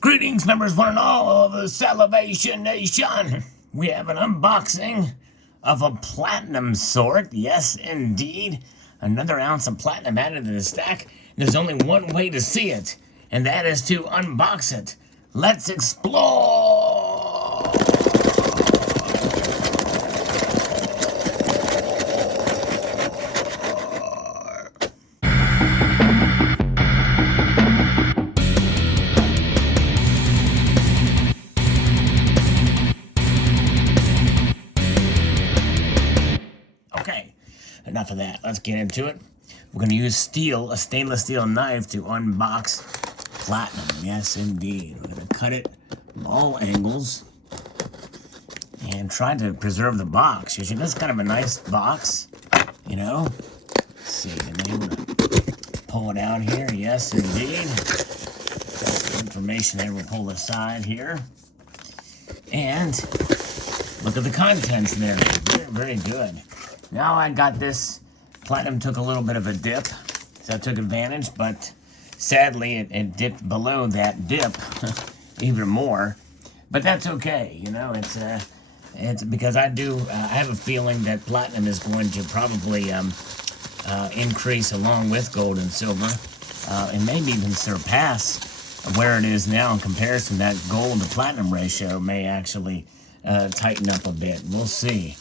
Greetings, members, one and all of the Salivation Nation. We have an unboxing of a platinum sort. Yes, indeed. Another ounce of platinum added to the stack. There's only one way to see it, and that is to unbox it. Let's explore! Okay, enough of that. Let's get into it. We're going to use steel, a stainless steel knife, to unbox platinum. Yes, indeed. We're going to cut it from all angles and try to preserve the box. Usually, that's kind of a nice box, you know. Let's see, I'm able to pull it out here. Yes, indeed. Got some information there. We'll pull aside here. And look at the contents there. Very, very good. Now I got this. Platinum took a little bit of a dip, so I took advantage, but sadly it dipped below that dip even more. But that's okay, you know. It's because I have a feeling that platinum is going to probably increase along with gold and silver, and maybe even surpass where it is now in comparison. That gold to platinum ratio may actually tighten up a bit. We'll see.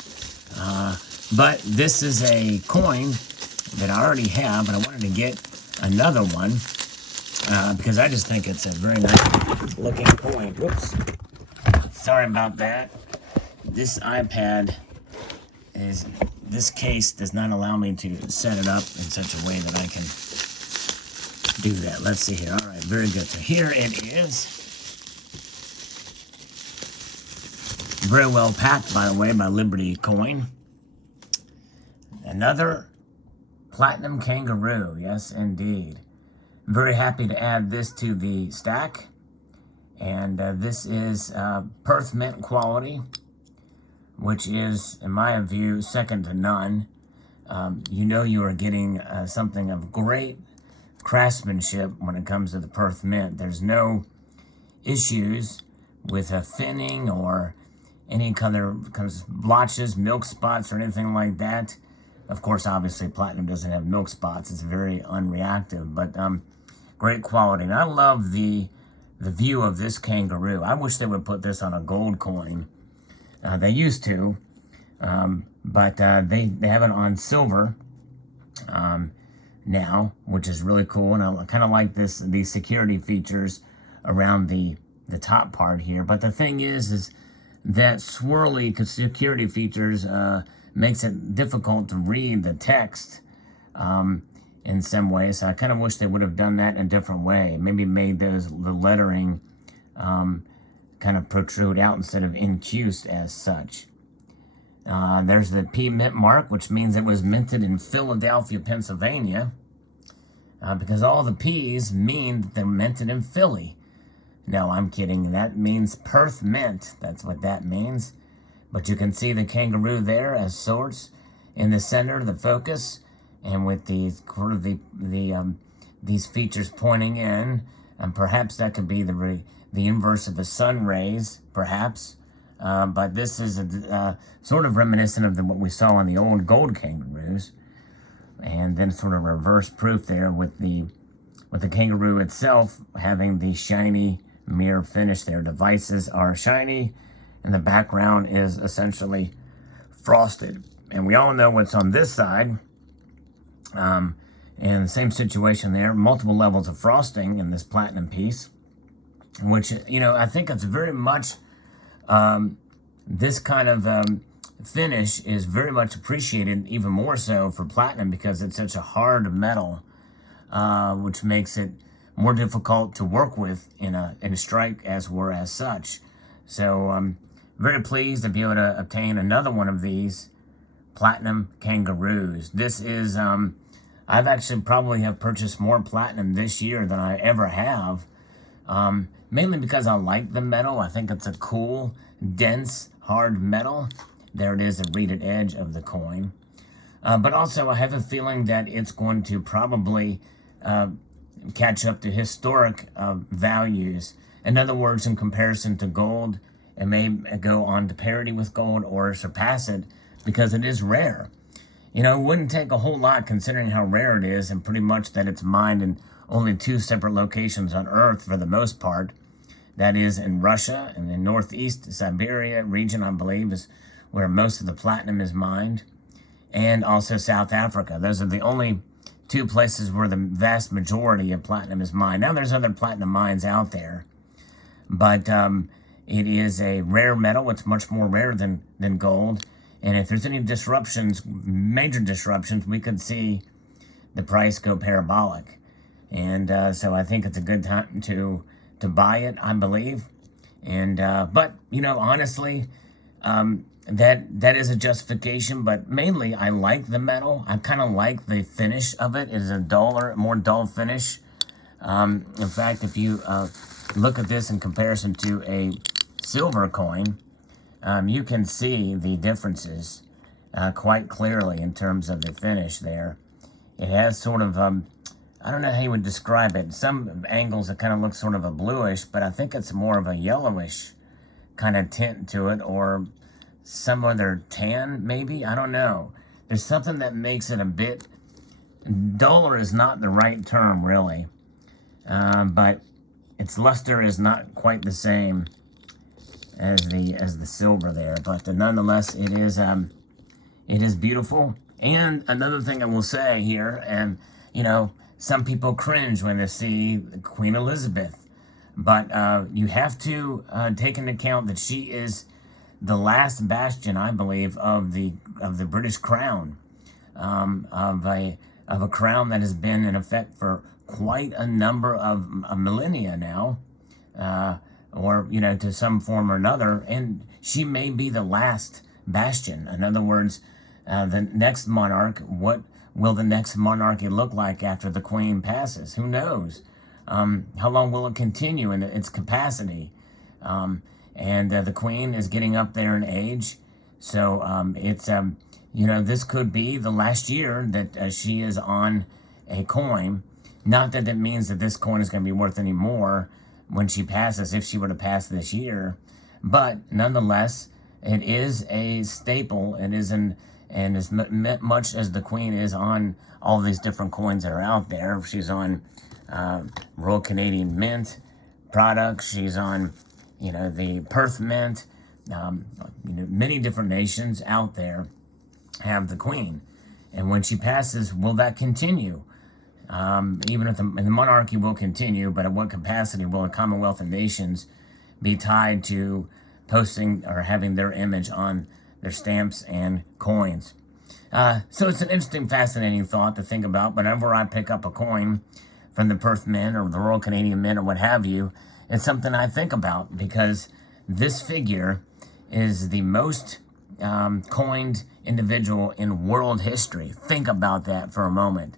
But this is a coin that I already have, and I wanted to get another one because I just think it's a very nice looking coin. Whoops. Sorry about that. This iPad this case does not allow me to set it up in such a way that I can do that. Let's see here. All right, very good. So here it is. Very well packed, by the way, by Liberty Coin. Another platinum kangaroo, yes indeed. Very happy to add this to the stack. And this is Perth Mint quality, which is, in my view, second to none. You know you are getting something of great craftsmanship when it comes to the Perth Mint. There's no issues with a finning or any color blotches, milk spots, or anything like that. Of course, obviously, platinum doesn't have milk spots. It's very unreactive, but great quality. And I love the view of this kangaroo. I wish they would put this on a gold coin. They used to, but they have it on silver now, which is really cool. And I kind of like these security features around the top part here. But the thing is that swirly security features makes it difficult to read the text in some ways. So I kind of wish they would have done that in a different way. Maybe made the lettering kind of protrude out instead of incused as such. There's the P mint mark, which means it was minted in Philadelphia, Pennsylvania, because all the P's mean that they're minted in Philly. No, I'm kidding. That means Perth Mint. That's what that means. But you can see the kangaroo there as sorts in the center, the focus, and with these features pointing in, and perhaps that could be the inverse of the sun rays, perhaps. But this is sort of reminiscent of what we saw on the old gold kangaroos, and then sort of reverse proof there with the kangaroo itself having the shiny mirror finish there. Devices are shiny, and the background is essentially frosted. And we all know what's on this side. And the same situation there, multiple levels of frosting in this platinum piece, which, you know, I think it's very much, this kind of finish is very much appreciated, even more so for platinum because it's such a hard metal, which makes it more difficult to work with in a strike as such. So I'm very pleased to be able to obtain another one of these platinum kangaroos. This is, I've actually probably have purchased more platinum this year than I ever have, mainly because I like the metal. I think it's a cool, dense, hard metal. There it is, the reeded edge of the coin. But also I have a feeling that it's going to probably catch up to historic values. In other words, in comparison to gold, it may go on to parity with gold or surpass it because it is rare. You know, it wouldn't take a whole lot considering how rare it is and pretty much that it's mined in only 2 separate locations on Earth for the most part. That is in Russia and the northeast Siberia region, I believe, is where most of the platinum is mined. And also South Africa. Those are the only 2 places where the vast majority of platinum is mined. Now, there's other platinum mines out there, but it is a rare metal. It's much more rare than gold. And if there's any disruptions, major disruptions, we could see the price go parabolic. And so I think it's a good time to buy it, I believe. And but, you know, honestly, that is a justification, but mainly I like the metal. I kind of like the finish of it. It is a more dull finish. In fact, if you look at this in comparison to a silver coin, you can see the differences quite clearly in terms of the finish there. It has sort of, I don't know how you would describe it. Some angles it kind of looks sort of a bluish, but I think it's more of a yellowish kind of tint to it, or some other tan, maybe? I don't know. There's something that makes it a bit... Duller is not the right term, really. But its luster is not quite the same as the silver there. But nonetheless, it is beautiful. And another thing I will say here, and, you know, some people cringe when they see Queen Elizabeth. But you have to take into account that she is the last bastion, I believe, of the British crown, of a crown that has been in effect for quite a number of millennia now, or, you know, to some form or another, and she may be the last bastion. In other words, the next monarch, what will the next monarchy look like after the Queen passes? Who knows? How long will it continue in its capacity? And the Queen is getting up there in age, so it's, you know, this could be the last year that she is on a coin. Not that that means that this coin is going to be worth any more when she passes, if she were to pass this year, but nonetheless, it is a staple. It is and as much as the Queen is on all these different coins that are out there, she's on Royal Canadian Mint products, she's on, you know, the Perth Mint, you know, many different nations out there have the Queen. And when she passes, will that continue? Even if the monarchy will continue, but at what capacity will the Commonwealth of Nations be tied to posting or having their image on their stamps and coins? So it's an interesting, fascinating thought to think about. Whenever I pick up a coin from the Perth Mint or the Royal Canadian Mint or what have you, it's something I think about, because this figure is the most coined individual in world history. Think about that for a moment.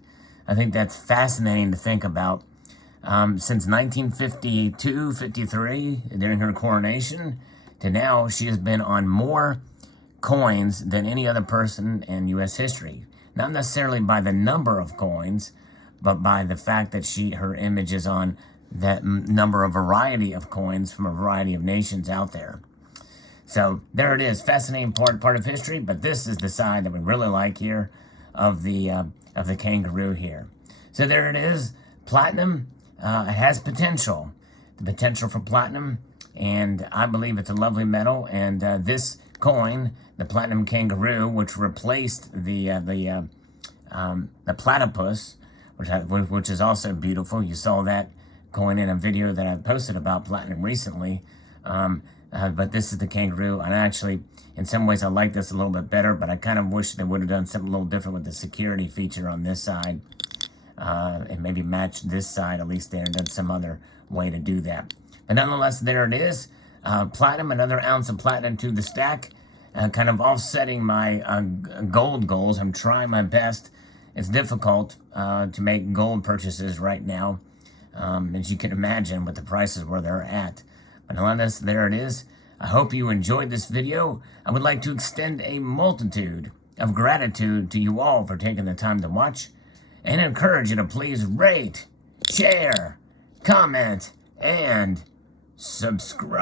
I think that's fascinating to think about. Since 1952, 53, during her coronation, to now, she has been on more coins than any other person in U.S. history. Not necessarily by the number of coins, but by the fact that her image is on that variety of coins from a variety of nations out there. So there it is, fascinating part of history. But this is the side that we really like here of the kangaroo here. So there it is, platinum. It has potential, the potential for platinum, and I believe it's a lovely metal. And this coin, the platinum kangaroo, which replaced the platypus, which is also beautiful. You saw that coin in a video that I posted about platinum recently. But this is the kangaroo, and actually, in some ways, I like this a little bit better, but I kind of wish they would have done something a little different with the security feature on this side, and maybe match this side, at least there, and done some other way to do that. But nonetheless, there it is. Platinum, another ounce of platinum to the stack, kind of offsetting my gold goals. I'm trying my best. It's difficult to make gold purchases right now, as you can imagine, with the prices where they're at. But nonetheless, there it is. I hope you enjoyed this video. I would like to extend a multitude of gratitude to you all for taking the time to watch, and encourage you to please rate, share, comment, and subscribe.